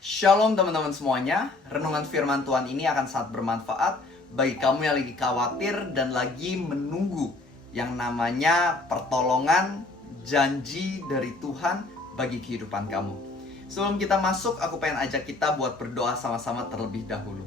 Shalom teman-teman semuanya. Renungan firman Tuhan ini akan sangat bermanfaat bagi kamu yang lagi khawatir dan lagi menunggu yang namanya pertolongan, janji dari Tuhan bagi kehidupan kamu. Sebelum kita masuk, aku pengen ajak kita buat berdoa sama-sama terlebih dahulu.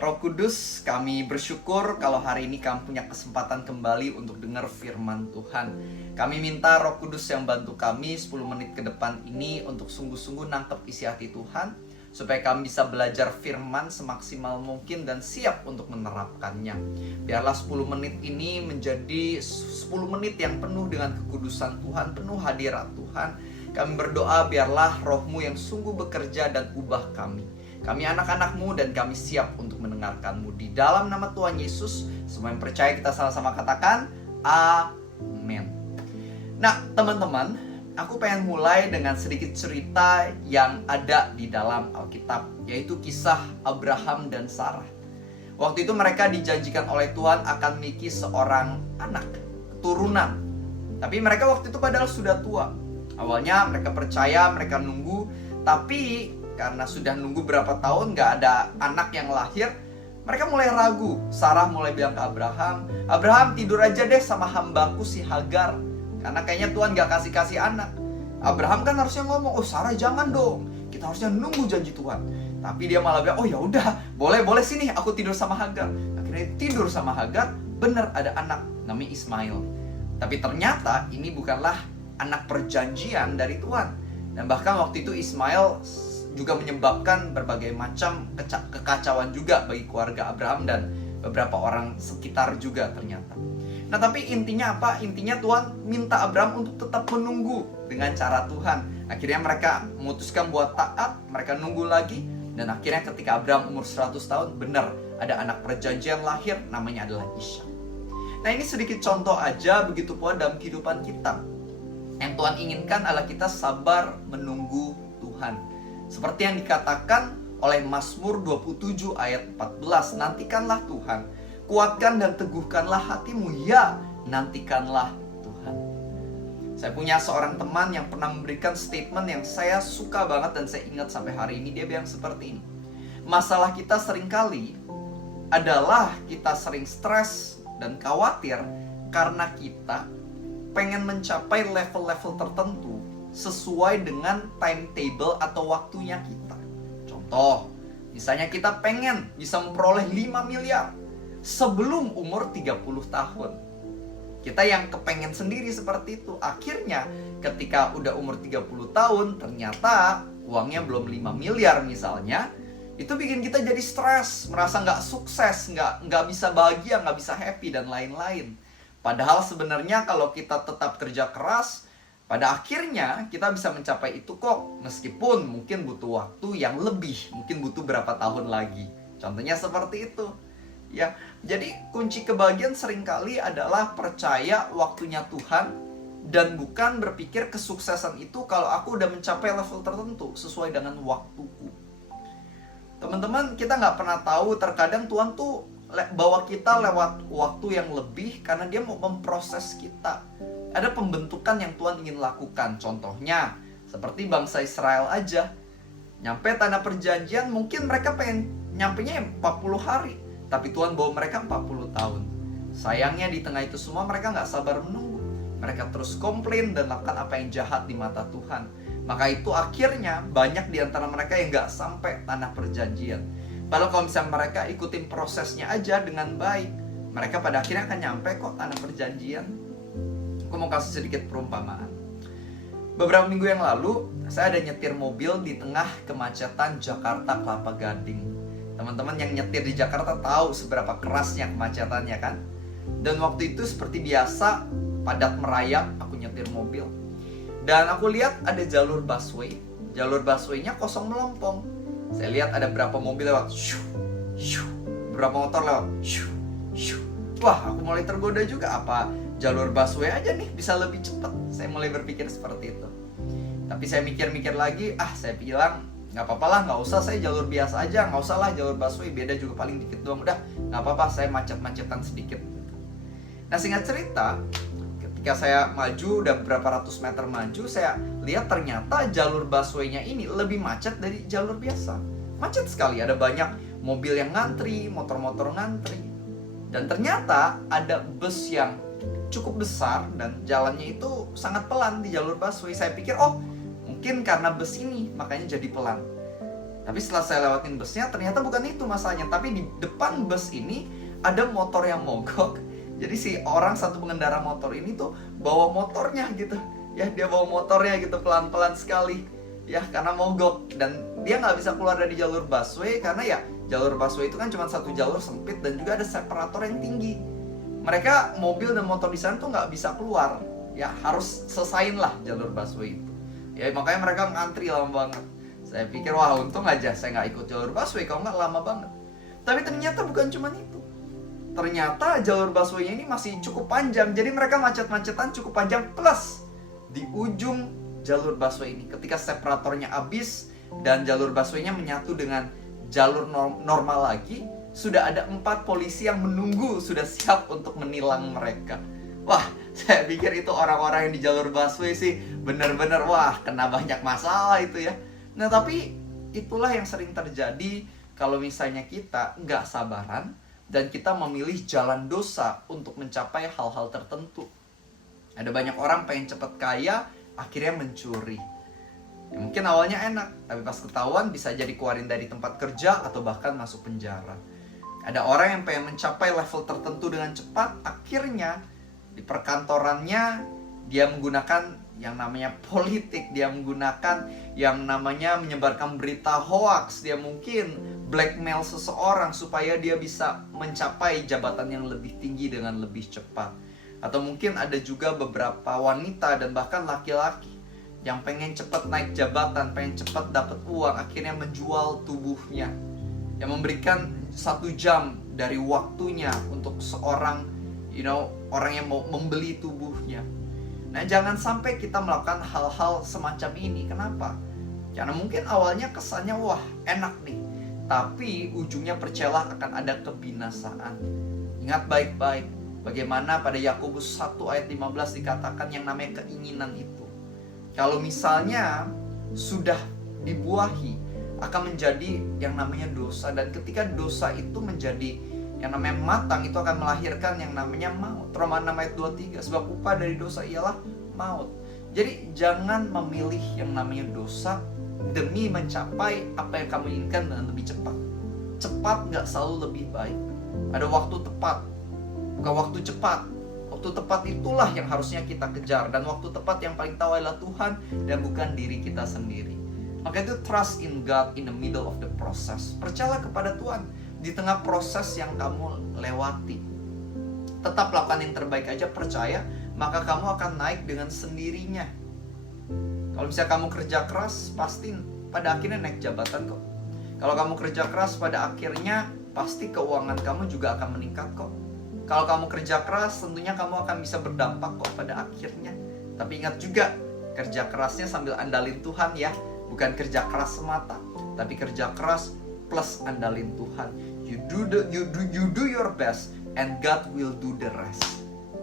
Roh Kudus, kami bersyukur kalau hari ini kami punya kesempatan kembali untuk dengar firman Tuhan. Kami minta Roh Kudus yang bantu kami 10 menit ke depan ini untuk sungguh-sungguh nangkep isi hati Tuhan, supaya kami bisa belajar firman semaksimal mungkin dan siap untuk menerapkannya. Biarlah 10 menit ini menjadi 10 menit yang penuh dengan kekudusan Tuhan, penuh hadirat Tuhan. Kami berdoa biarlah Roh-Mu yang sungguh bekerja dan ubah kami. Kami anak-anak-Mu dan kami siap untuk mendengarkan-Mu. Di dalam nama Tuhan Yesus, semua yang percaya kita sama-sama katakan, Amin. Nah, teman-teman, aku pengen mulai dengan sedikit cerita yang ada di dalam Alkitab, yaitu kisah Abraham dan Sarah. Waktu itu mereka dijanjikan oleh Tuhan akan memiliki seorang anak, keturunan. Tapi mereka waktu itu padahal sudah tua. Awalnya mereka percaya, mereka nunggu, tapi karena sudah nunggu berapa tahun gak ada anak yang lahir, mereka mulai ragu. Sarah mulai bilang ke Abraham, Abraham tidur aja deh sama hambaku si Hagar, karena kayaknya Tuhan gak kasih anak. Abraham kan harusnya ngomong, oh Sarah jangan dong, kita harusnya nunggu janji Tuhan. Tapi dia malah bilang, oh ya udah, boleh sini aku tidur sama Hagar. Akhirnya tidur sama Hagar, bener ada anak namanya Ismail. Tapi ternyata ini bukanlah anak perjanjian dari Tuhan. Dan bahkan waktu itu Ismail juga menyebabkan berbagai macam kekacauan juga bagi keluarga Abraham dan beberapa orang sekitar juga ternyata. Nah, tapi intinya apa? Intinya Tuhan minta Abraham untuk tetap menunggu dengan cara Tuhan. Akhirnya mereka memutuskan buat taat, mereka nunggu lagi, dan akhirnya ketika Abraham umur 100 tahun, benar ada anak perjanjian lahir, namanya adalah Ishak. Nah, ini sedikit contoh aja, begitu pula dalam kehidupan kita. Yang Tuhan inginkan adalah kita sabar menunggu Tuhan. Seperti yang dikatakan oleh Mazmur 27 ayat 14, nantikanlah Tuhan, kuatkan dan teguhkanlah hatimu, ya nantikanlah Tuhan. Saya punya seorang teman yang pernah memberikan statement yang saya suka banget dan saya ingat sampai hari ini. Dia bilang seperti ini, masalah kita seringkali adalah kita sering stres dan khawatir karena kita pengen mencapai level-level tertentu sesuai dengan timetable atau waktunya kita. Contoh, misalnya kita pengen bisa memperoleh 5 miliar sebelum umur 30 tahun. Kita yang kepengen sendiri seperti itu. Akhirnya ketika udah umur 30 tahun, ternyata uangnya belum 5 miliar misalnya. Itu bikin kita jadi stres, merasa nggak sukses, nggak bisa bahagia, nggak bisa happy, dan lain-lain. Padahal sebenarnya kalau kita tetap kerja keras, pada akhirnya kita bisa mencapai itu kok, meskipun mungkin butuh waktu yang lebih, mungkin butuh berapa tahun lagi. Contohnya seperti itu. Ya, jadi kunci kebahagiaan seringkali adalah percaya waktunya Tuhan dan bukan berpikir kesuksesan itu kalau aku udah mencapai level tertentu sesuai dengan waktuku. Teman-teman, kita nggak pernah tahu, terkadang Tuhan tuh bawa kita lewat waktu yang lebih karena dia mau memproses kita. Ada pembentukan yang Tuhan ingin lakukan. Contohnya, seperti bangsa Israel aja. Nyampe tanah perjanjian, mungkin mereka pengen nyampenya 40 hari. Tapi Tuhan bawa mereka 40 tahun. Sayangnya di tengah itu semua mereka gak sabar menunggu. Mereka terus komplain dan lakukan apa yang jahat di mata Tuhan. Maka itu akhirnya banyak di antara mereka yang gak sampai tanah perjanjian. Padahal kalau misalnya mereka ikutin prosesnya aja dengan baik, mereka pada akhirnya akan nyampe kok tanah perjanjian. Aku mau kasih sedikit perumpamaan. Beberapa minggu yang lalu, saya ada nyetir mobil di tengah kemacetan Jakarta Kelapa Gading. Teman-teman yang nyetir di Jakarta tahu seberapa kerasnya kemacetannya kan? Dan waktu itu seperti biasa, padat merayap, aku nyetir mobil. Dan aku lihat ada jalur busway. Jalur busway-nya kosong melompong. Saya lihat ada berapa mobil lewat, berapa motor lewat, wah, aku mulai tergoda juga, apa jalur busway aja nih bisa lebih cepat. Saya mulai berpikir seperti itu. Tapi saya mikir-mikir lagi, saya bilang nggak apa-apa lah, nggak usah, saya jalur biasa aja, nggak usah lah jalur busway, beda juga paling dikit doang, udah nggak apa-apa, saya macet-macetan sedikit. Nah, singkat cerita, ketika saya maju udah berapa ratus meter maju, saya lihat ternyata jalur busway-nya ini lebih macet dari jalur biasa. Macet sekali, ada banyak mobil yang ngantri, motor-motor ngantri. Dan ternyata ada bus yang cukup besar dan jalannya itu sangat pelan di jalur busway. Saya pikir, oh mungkin karena bus ini makanya jadi pelan. Tapi setelah saya lewatin busnya, ternyata bukan itu masalahnya. Tapi di depan bus ini ada motor yang mogok. Jadi si satu pengendara motor ini tuh bawa motornya gitu. Ya, dia bawa motornya gitu pelan-pelan sekali. Ya, karena mogok. Dan dia nggak bisa keluar dari jalur busway karena ya jalur busway itu kan cuma satu jalur sempit dan juga ada separator yang tinggi. Mereka mobil dan motor di sana tuh nggak bisa keluar. Ya, harus selesain lah jalur busway itu. Ya, makanya mereka ngantri lama banget. Saya pikir, wah untung aja saya nggak ikut jalur busway, kalau nggak lama banget. Tapi ternyata bukan cuma itu. Ternyata jalur busway-nya ini masih cukup panjang. Jadi mereka macet-macetan cukup panjang. Plus, di ujung jalur busway ini, ketika separatornya habis dan jalur busway-nya menyatu dengan jalur normal lagi, sudah ada 4 polisi yang menunggu, sudah siap untuk menilang mereka. Wah, saya pikir itu orang-orang yang di jalur busway sih benar-benar wah kena banyak masalah itu ya. Nah, tapi itulah yang sering terjadi kalau misalnya kita nggak sabaran dan kita memilih jalan dosa untuk mencapai hal-hal tertentu. Ada banyak orang pengen cepat kaya, akhirnya mencuri. Ya, mungkin awalnya enak, tapi pas ketahuan bisa jadi keluarin dari tempat kerja atau bahkan masuk penjara. Ada orang yang pengen mencapai level tertentu dengan cepat, akhirnya di perkantorannya dia menggunakan yang namanya politik, dia menggunakan yang namanya menyebarkan berita hoax, dia mungkin blackmail seseorang supaya dia bisa mencapai jabatan yang lebih tinggi dengan lebih cepat. Atau mungkin ada juga beberapa wanita dan bahkan laki-laki yang pengen cepat naik jabatan, pengen cepat dapat uang, akhirnya menjual tubuhnya, yang memberikan 1 jam dari waktunya untuk seorang orang yang mau membeli tubuhnya. Nah, jangan sampai kita melakukan hal-hal semacam ini. Kenapa? Karena mungkin awalnya kesannya wah enak nih, tapi ujungnya percayalah akan ada kebinasaan. Ingat baik-baik bagaimana pada Yakobus 1 ayat 15 dikatakan yang namanya keinginan itu, kalau misalnya sudah dibuahi, akan menjadi yang namanya dosa. Dan ketika dosa itu menjadi yang namanya matang, itu akan melahirkan yang namanya maut. Roma 6 ayat 23, sebab upah dari dosa ialah maut. Jadi jangan memilih yang namanya dosa demi mencapai apa yang kamu inginkan dengan lebih cepat. Cepat gak selalu lebih baik. Ada waktu tepat, bukan waktu cepat. Waktu tepat itulah yang harusnya kita kejar. Dan waktu tepat yang paling tahu adalah Tuhan dan bukan diri kita sendiri. Maka itu trust in God in the middle of the process. Percayalah kepada Tuhan di tengah proses yang kamu lewati. Tetap lakukan yang terbaik aja, percaya, maka kamu akan naik dengan sendirinya. Kalau misalnya kamu kerja keras, pasti pada akhirnya naik jabatan kok. Kalau kamu kerja keras, pada akhirnya pasti keuangan kamu juga akan meningkat kok. Kalau kamu kerja keras, tentunya kamu akan bisa berdampak kok pada akhirnya. Tapi ingat juga, kerja kerasnya sambil andalin Tuhan ya. Bukan kerja keras semata, tapi kerja keras plus andalin Tuhan. You do your best and God will do the rest.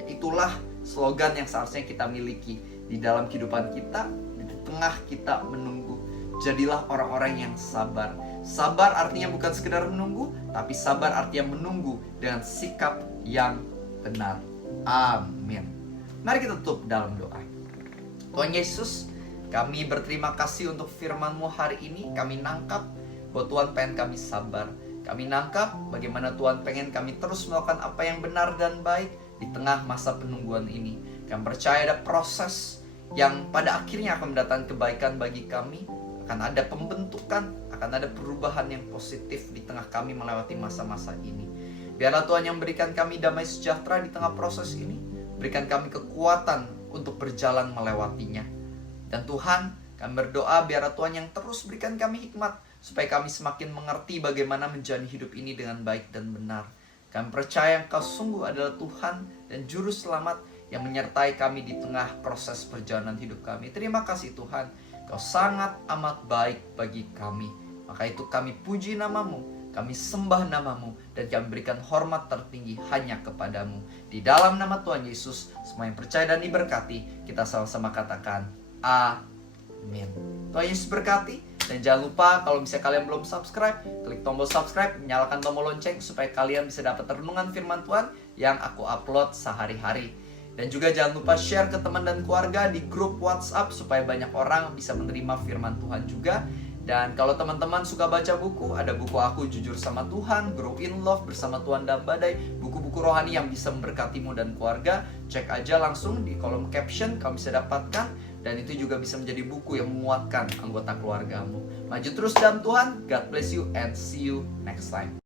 Ya, itulah slogan yang seharusnya kita miliki di dalam kehidupan kita, di tengah kita menunggu. Jadilah orang-orang yang sabar. Sabar artinya bukan sekedar menunggu, tapi sabar artinya menunggu dengan sikap yang benar. Amin. Mari kita tutup dalam doa. Tuhan Yesus, kami berterima kasih untuk firman-Mu hari ini. Kami nangkap bahwa Tuhan pengen kami sabar. Kami nangkap bagaimana Tuhan pengen kami terus melakukan apa yang benar dan baik di tengah masa penungguan ini. Kami percaya ada proses yang pada akhirnya akan mendatangkan kebaikan bagi kami. Akan ada pembentukan, akan ada perubahan yang positif di tengah kami melewati masa-masa ini. Biarlah Tuhan yang berikan kami damai sejahtera di tengah proses ini. Berikan kami kekuatan untuk berjalan melewatinya. Dan Tuhan, kami berdoa biarlah Tuhan yang terus berikan kami hikmat, supaya kami semakin mengerti bagaimana menjalani hidup ini dengan baik dan benar. Kami percaya Engkau sungguh adalah Tuhan dan Juru Selamat yang menyertai kami di tengah proses perjalanan hidup kami. Terima kasih Tuhan, Kau sangat amat baik bagi kami. Maka itu kami puji nama-Mu, kami sembah nama-Mu, dan kami berikan hormat tertinggi hanya kepada-Mu. Di dalam nama Tuhan Yesus, semua yang percaya dan diberkati, kita sama-sama katakan Amin. Amin. Tuhan Yesus berkati. Dan jangan lupa kalau misalnya kalian belum subscribe, klik tombol subscribe, nyalakan tombol lonceng supaya kalian bisa dapat renungan firman Tuhan yang aku upload sehari-hari. Dan juga jangan lupa share ke teman dan keluarga di grup WhatsApp supaya banyak orang bisa menerima firman Tuhan juga. Dan kalau teman-teman suka baca buku, ada buku aku Jujur Sama Tuhan, Grow in Love, Bersama Tuhan dalam Badai, buku-buku rohani yang bisa memberkatimu dan keluarga. Cek aja langsung di kolom caption, kamu bisa dapatkan. Dan itu juga bisa menjadi buku yang menguatkan anggota keluargamu. Maju terus dalam Tuhan, God bless you and see you next time.